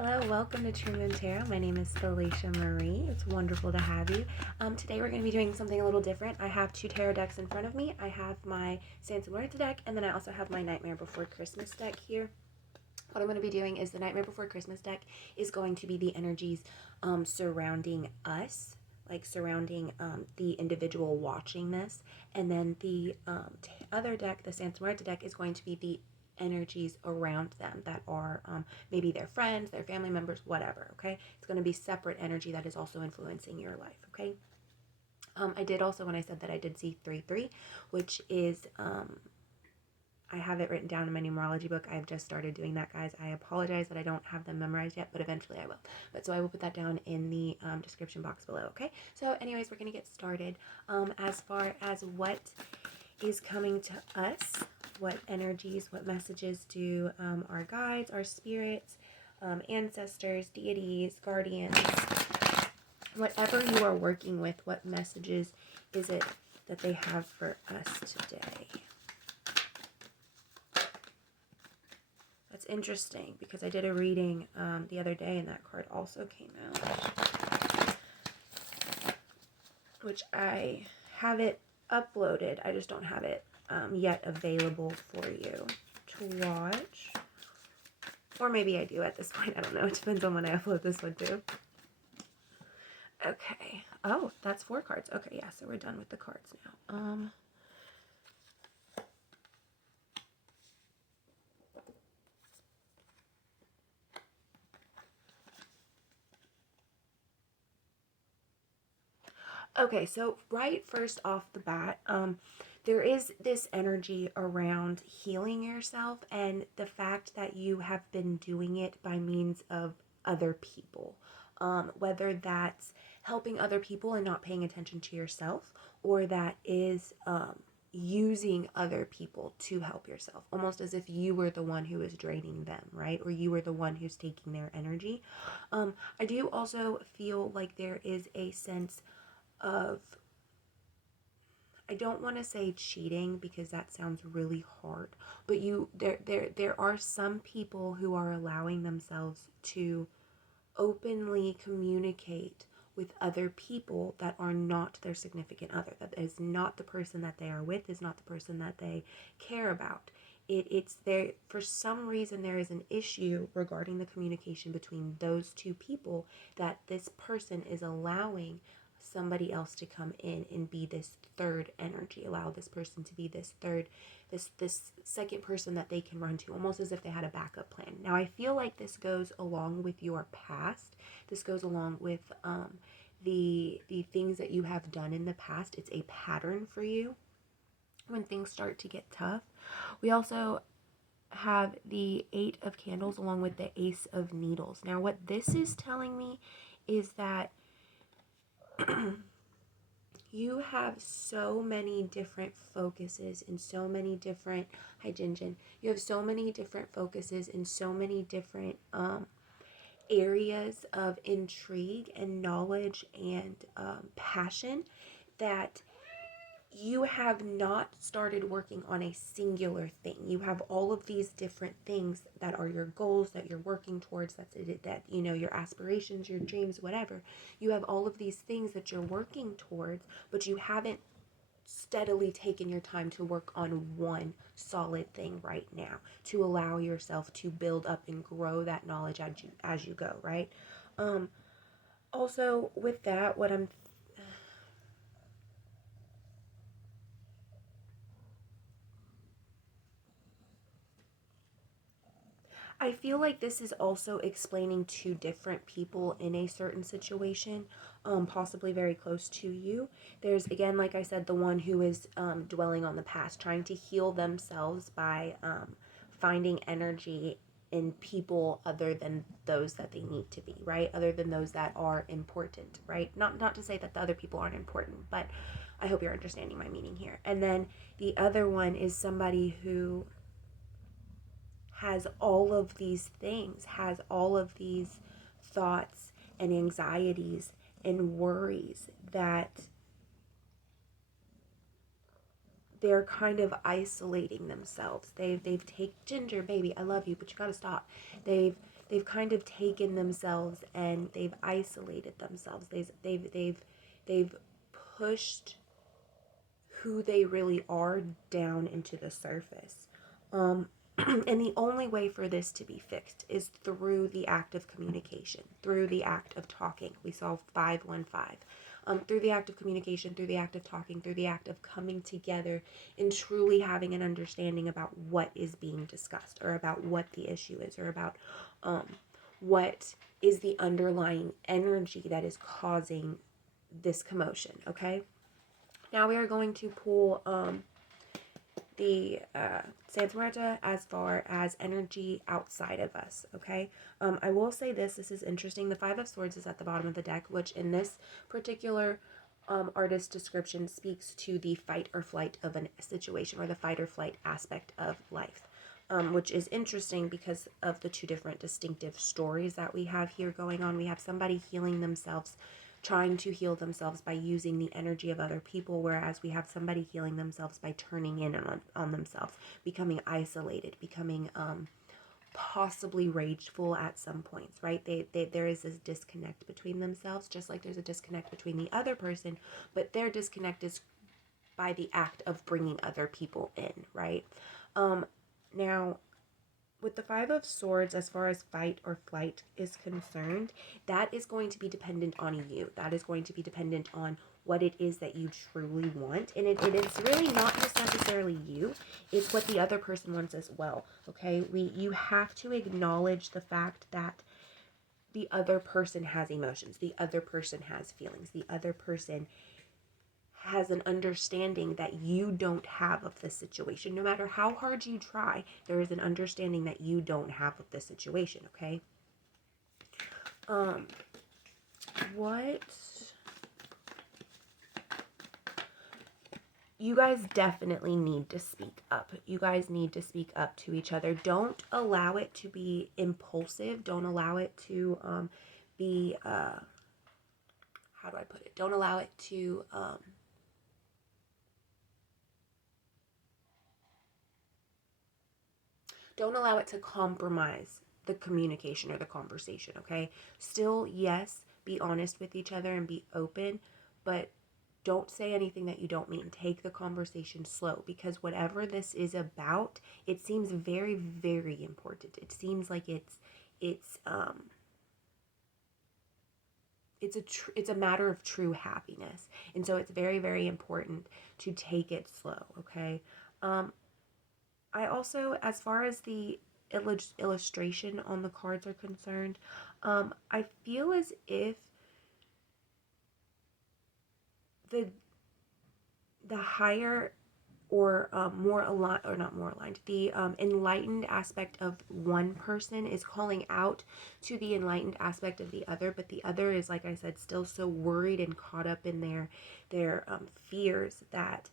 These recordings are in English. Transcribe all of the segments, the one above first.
Hello, welcome to True Moon Tarot. My name is FeleciaMarie. It's wonderful to have you. Today we're going to be doing something a little different. I have two tarot decks in front of me. I have my Santa Muerte deck, and then I also have my Nightmare Before Christmas deck here. What I'm going to be doing is the Nightmare Before Christmas deck is going to be the energies surrounding us, like surrounding the individual watching this. And then the other deck, the Santa Muerte deck, is going to be the energies around them that are maybe their friends, their family members, whatever, okay? It's going to be separate energy that is also influencing your life, okay? I did also, when I said that I did see 3-3, which is, I have it written down in my numerology book. I've just started doing that, guys. I apologize that I don't have them memorized yet, but eventually I will. But so I will put that down in the description box below, okay? So anyways, we're going to get started. As far as what is coming to us, what energies, what messages do our guides, our spirits, ancestors, deities, guardians, whatever you are working with, what messages is it that they have for us today? That's interesting because I did a reading the other day and that card also came out, which I have it uploaded. I just don't have it yet available for you to watch. Or maybe I do at this point. I don't know. It depends on when I upload this one too. Okay. Oh, that's 4 cards. Okay, yeah, so we're done with the cards now. Okay, so right first off the bat, there is this energy around healing yourself and the fact that you have been doing it by means of other people. Whether that's helping other people and not paying attention to yourself, or that is using other people to help yourself, almost as if you were the one who is draining them, right? Or you were the one who's taking their energy. I do also feel like there is a sense of, I don't want to say cheating because that sounds really hard, but there are some people who are allowing themselves to openly communicate with other people that are not their significant other, that is not the person that they are with, is not the person that they care about. It's there, for some reason there is an issue regarding the communication between those two people, that this person is allowing somebody else to come in and be this third energy, allow this person to be this third, this second person that they can run to, almost as if they had a backup plan. Now I feel like this goes along with your past. This goes along with the things that you have done in the past. It's a pattern for you when things start to get tough. We also have the 8 of Candles along with the Ace of Needles. Now what this is telling me is that you have so many different focuses and so many different, hi Jinjin, you have so many different focuses and so many different areas of intrigue and knowledge and passion, that you have not started working on a singular thing. You have all of these different things that are your goals, that you're working towards, that you know, your aspirations, your dreams, whatever. You have all of these things that you're working towards, but you haven't steadily taken your time to work on one solid thing right now, to allow yourself to build up and grow that knowledge as you go, right? Also with that, what I feel like this is also explaining to different people in a certain situation, possibly very close to you. There's, again, like I said, the one who is dwelling on the past, trying to heal themselves by finding energy in people other than those that they need to be, right? Other than those that are important, right? Not to say that the other people aren't important, but I hope you're understanding my meaning here. And then the other one is somebody who has all of these things, has all of these thoughts and anxieties and worries, that they're kind of isolating themselves. They've taken, Ginger baby, I love you, but you gotta stop. They've they've kind of taken themselves and they've isolated themselves. They've pushed who they really are down into the surface. And the only way for this to be fixed is through the act of communication, through the act of talking. We saw 515. Through the act of communication, through the act of talking, through the act of coming together and truly having an understanding about what is being discussed, or about what the issue is, or about what is the underlying energy that is causing this commotion, okay? Now we are going to pull the Santa Muerta as far as energy outside of us, okay? I will say this is interesting. The Five of Swords is at the bottom of the deck, which in this particular artist description speaks to the fight or flight of a situation, or the fight or flight aspect of life, which is interesting because of the two different distinctive stories that we have here going on. We have somebody healing themselves, trying to heal themselves by using the energy of other people, whereas we have somebody healing themselves by turning in on themselves, becoming isolated, becoming possibly rageful at some points, right? There is this disconnect between themselves, just like there's a disconnect between the other person, but their disconnect is by the act of bringing other people in, right? Now, with the Five of Swords, as far as fight or flight is concerned, that is going to be dependent on you. That is going to be dependent on what it is that you truly want. And it is really not just necessarily you. It's what the other person wants as well, okay? You have to acknowledge the fact that the other person has emotions. The other person has feelings. The other person has an understanding that you don't have of the situation. No matter how hard you try, there is an understanding that you don't have of the situation, okay? What? You guys definitely need to speak up. You guys need to speak up to each other. Don't allow it to be impulsive. Don't allow it to be, how do I put it? Don't allow it to, don't allow it to compromise the communication or the conversation, okay? Still, yes, be honest with each other and be open, but don't say anything that you don't mean. Take the conversation slow, because whatever this is about, it seems very, very important. It seems like it's a matter of true happiness, and so it's very, very important to take it slow, okay? I also, as far as the illustration on the cards are concerned, I feel as if the higher or more aligned, or not more aligned, the enlightened aspect of one person is calling out to the enlightened aspect of the other, but the other is, like I said, still so worried and caught up in their fears that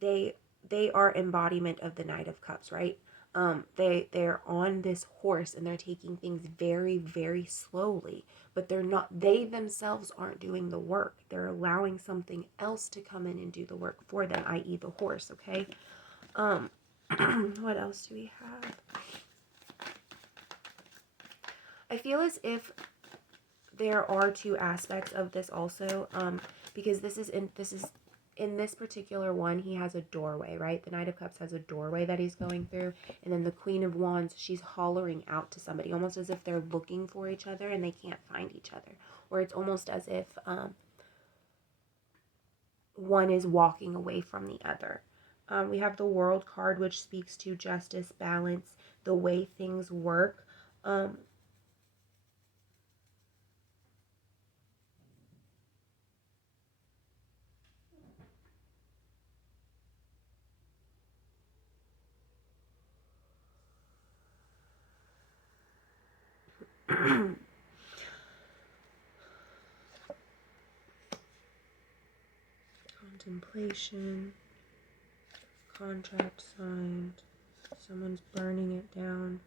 they are embodiment of the Knight of Cups, right? They're on this horse and they're taking things very, very slowly, but they themselves aren't doing the work. They're allowing something else to come in and do the work for them, i.e. the horse, okay? What else do we have? I feel as if there are two aspects of this also, because this is in this particular one, he has a doorway, right? The Knight of Cups has a doorway that he's going through. And then the Queen of Wands, she's hollering out to somebody, almost as if they're looking for each other and they can't find each other. Or it's almost as if one is walking away from the other. We have the World card, which speaks to justice, balance, the way things work. Contemplation, contract signed, someone's burning it down.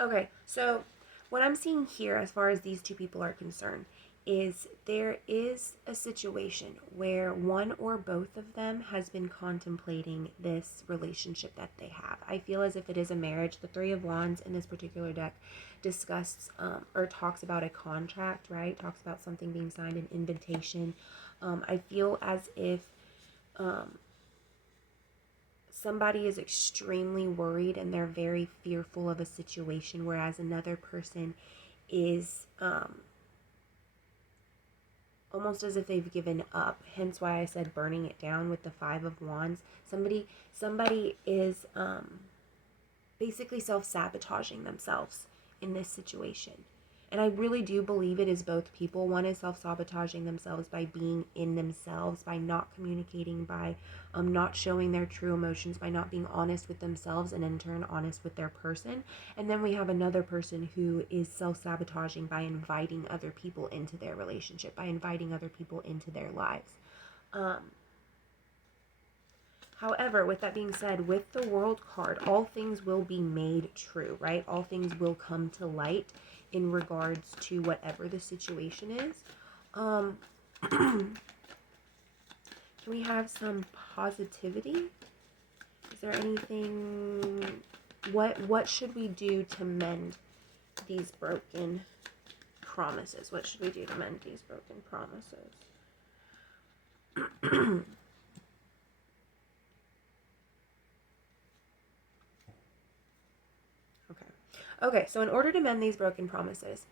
Okay, so what I'm seeing here as far as these two people are concerned is there is a situation where one or both of them has been contemplating this relationship that they have. I feel as if it is a marriage. The Three of Wands in this particular deck discusses or talks about a contract, right? Talks about something being signed, an invitation. I feel as if somebody is extremely worried and they're very fearful of a situation, whereas another person is almost as if they've given up. Hence why I said burning it down with the Five of Wands. Somebody is basically self-sabotaging themselves in this situation. And I really do believe it is both people. One is self-sabotaging themselves by being in themselves, by not communicating, by not showing their true emotions, by not being honest with themselves and in turn honest with their person. And then we have another person who is self-sabotaging by inviting other people into their relationship, by inviting other people into their lives. However, with that being said, with the World card, all things will be made true, right? All things will come to light in regards to whatever the situation is. Can we have some positivity? Is there anything, what should we do to mend these broken promises? What should we do to mend these broken promises? Okay, so in order to mend these broken promises,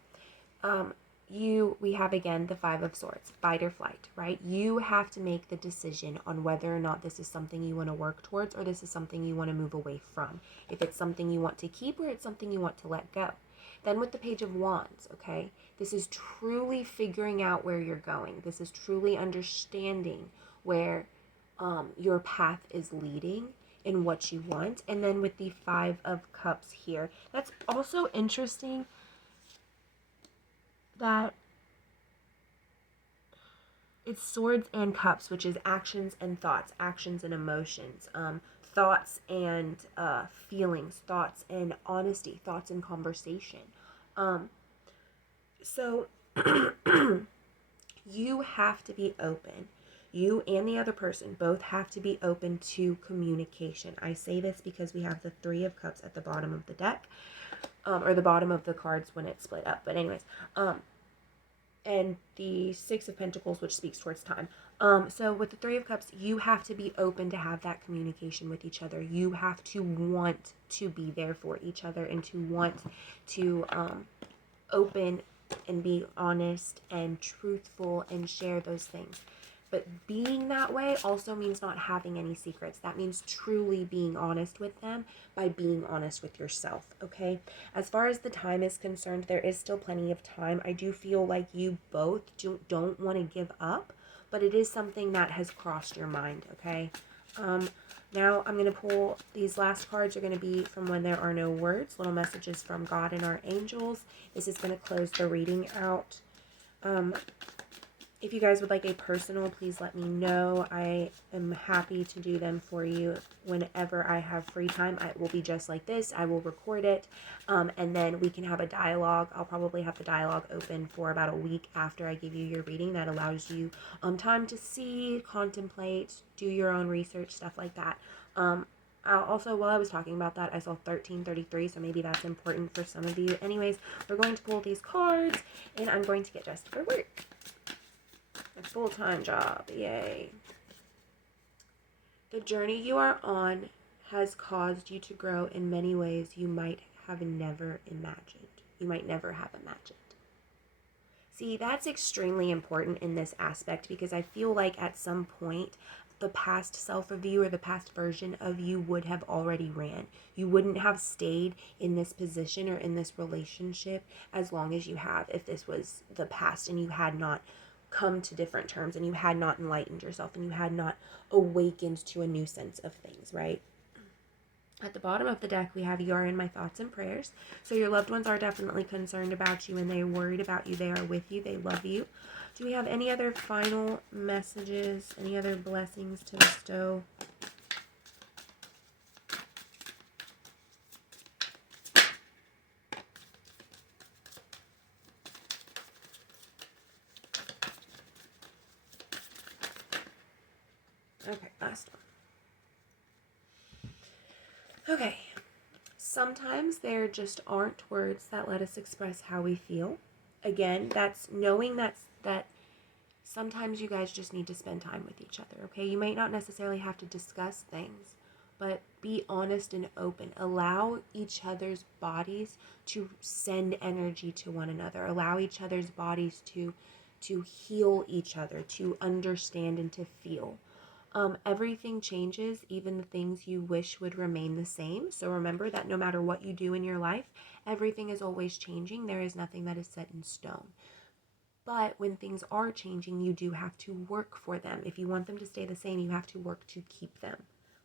we have again the Five of Swords, fight or flight, right? You have to make the decision on whether or not this is something you want to work towards or this is something you want to move away from. If it's something you want to keep or it's something you want to let go. Then with the Page of Wands, okay, this is truly figuring out where you're going. This is truly understanding where your path is leading in what you want. And then with the Five of Cups here, that's also interesting that it's swords and cups, which is actions and thoughts, actions and emotions, thoughts and feelings, thoughts and honesty, thoughts and conversation. So you have to be open. You and the other person both have to be open to communication. I say this because we have the Three of Cups at the bottom of the deck, or the bottom of the cards when it's split up. But anyways, and the Six of Pentacles, which speaks towards time. So with the Three of Cups, you have to be open to have that communication with each other. You have to want to be there for each other and to want to open and be honest and truthful and share those things. But being that way also means not having any secrets. That means truly being honest with them by being honest with yourself, okay? As far as the time is concerned, there is still plenty of time. I do feel like you both don't want to give up, but it is something that has crossed your mind, okay? Now I'm going to pull, these last cards are going to be from When There Are No Words, little messages from God and our angels. This is going to close the reading out. If you guys would like a personal, please let me know. I am happy to do them for you whenever I have free time. It will be just like this. I will record it, and then we can have a dialogue. I'll probably have the dialogue open for about a week after I give you your reading. That allows you time to see, contemplate, do your own research, stuff like that. Also, while I was talking about that, I saw 1333, so maybe that's important for some of you. Anyways, we're going to pull these cards, and I'm going to get dressed for work. A full-time job, yay. The journey you are on has caused you to grow in many ways you might have never imagined. You might never have imagined. See, that's extremely important in this aspect because I feel like at some point, the past self of you or the past version of you would have already ran. You wouldn't have stayed in this position or in this relationship as long as you have if this was the past and you had not come to different terms and you had not enlightened yourself and you had not awakened to a new sense of things, right? At the bottom of the deck, we have you are in my thoughts and prayers. So your loved ones are definitely concerned about you and they're worried about you. They are with you. They love you. Do we have any other final messages? Any other blessings to bestow? last one. Okay. Sometimes there just aren't words that let us express how we feel. Again, that's knowing that sometimes you guys just need to spend time with each other, okay? You might not necessarily have to discuss things, but be honest and open. Allow each other's bodies to send energy to one another. Allow each other's bodies to heal each other, to understand and to feel. Everything changes, even the things you wish would remain the same. So remember that no matter what you do in your life, everything is always changing. There is nothing that is set in stone. But when things are changing, you do have to work for them. If you want them to stay the same, you have to work to keep them,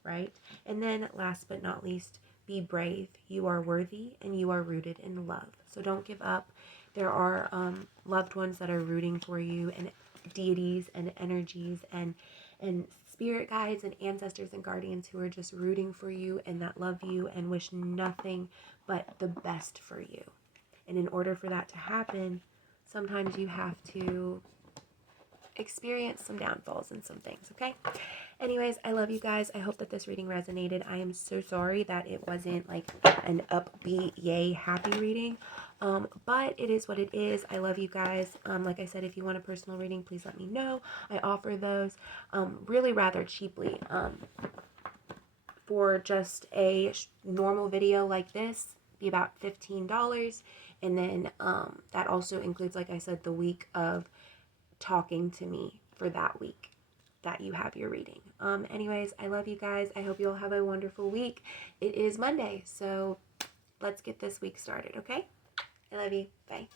right? And then last but not least, be brave. You are worthy and you are rooted in love. So don't give up. There are loved ones that are rooting for you, and deities and energies and spirit guides and ancestors and guardians who are just rooting for you and that love you and wish nothing but the best for you. And in order for that to happen, sometimes you have to experience some downfalls and some things, okay? Anyways, I love you guys. I hope that this reading resonated. I am so sorry that it wasn't like an upbeat, yay, happy reading. But it is what it is. I love you guys. Like I said, if you want a personal reading, please let me know. I offer those really rather cheaply. For just a normal video like this, be about $15. And then that also includes, like I said, the week of talking to me for that week that you have your reading. Anyways, I love you guys. I hope you all have a wonderful week. It is Monday, so let's get this week started, okay? I love you. Bye.